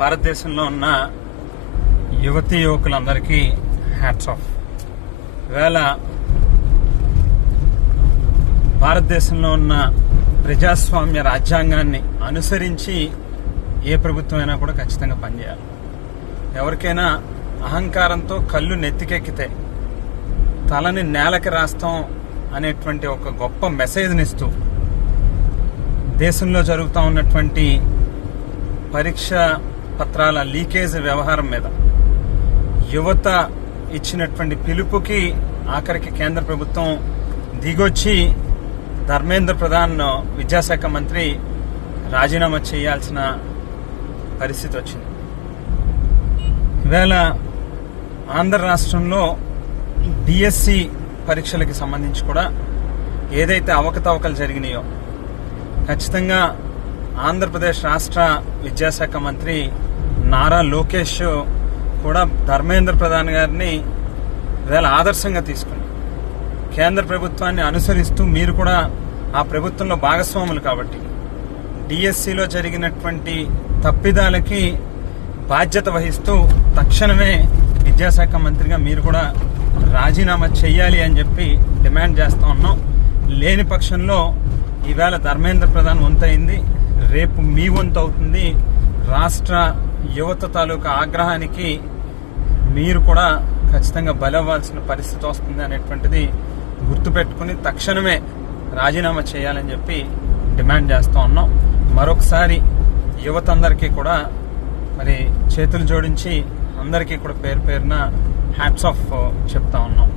భారతదేశంలో ఉన్న యువతీ యువకులందరికీ హ్యాట్స్ ఆఫ్. ఈవేళ భారతదేశంలో ఉన్న ప్రజాస్వామ్య రాజ్యాంగాన్ని అనుసరించి ఏ ప్రభుత్వం అయినా కూడా ఖచ్చితంగా పనిచేయాలి. ఎవరికైనా అహంకారంతో కళ్ళు నెత్తికెక్కితే తలని నేలకి రాస్తాం అనేటువంటి ఒక గొప్ప మెసేజ్ని ఇస్తూ దేశంలో జరుగుతూ ఉన్నటువంటి పరీక్ష పత్రాల లీకేజ్ వ్యవహారం మీద యువత ఇచ్చినటువంటి పిలుపుకి ఆఖరికి కేంద్ర ప్రభుత్వం దిగొచ్చి ధర్మేంద్ర ప్రధాన్ విద్యాశాఖ మంత్రి రాజీనామా చేయాల్సిన పరిస్థితి వచ్చింది. ఈవేళ ఆంధ్ర రాష్ట్రంలో డిఎస్సి పరీక్షలకి సంబంధించి కూడా ఏదైతే అవకతవకలు జరిగినాయో ఖచ్చితంగా ఆంధ్రప్రదేశ్ రాష్ట్ర విద్యాశాఖ మంత్రి నారా లోకేష్ కూడా ధర్మేంద్ర ప్రధాన్ గారిని ఈవేళ ఆదర్శంగా తీసుకుని కేంద్ర ప్రభుత్వాన్ని అనుసరిస్తూ మీరు కూడా ఆ ప్రభుత్వంలో భాగస్వాములు కాబట్టి డిఎస్సిలో జరిగినటువంటి తప్పిదాలకి బాధ్యత వహిస్తూ తక్షణమే విద్యాశాఖ మంత్రిగా మీరు కూడా రాజీనామా చేయాలి అని చెప్పి డిమాండ్ చేస్తూ ఉన్నాం. లేని పక్షంలో ఈవేళ ధర్మేంద్ర ప్రధాన్ వంతయింది, రేపు మీ వంతు అవుతుంది. రాష్ట్ర యువత తాలూకా ఆగ్రహానికి మీరు కూడా ఖచ్చితంగా బలవ్వాల్సిన పరిస్థితి వస్తుంది అనేటువంటిది గుర్తుపెట్టుకుని తక్షణమే రాజీనామా చేయాలని చెప్పి డిమాండ్ చేస్తూ ఉన్నాం. మరొకసారి యువత అందరికీ కూడా మరి చేతులు జోడించి అందరికీ కూడా పేరు పేరున హ్యాట్స్ ఆఫ్ చెప్తా ఉన్నాం.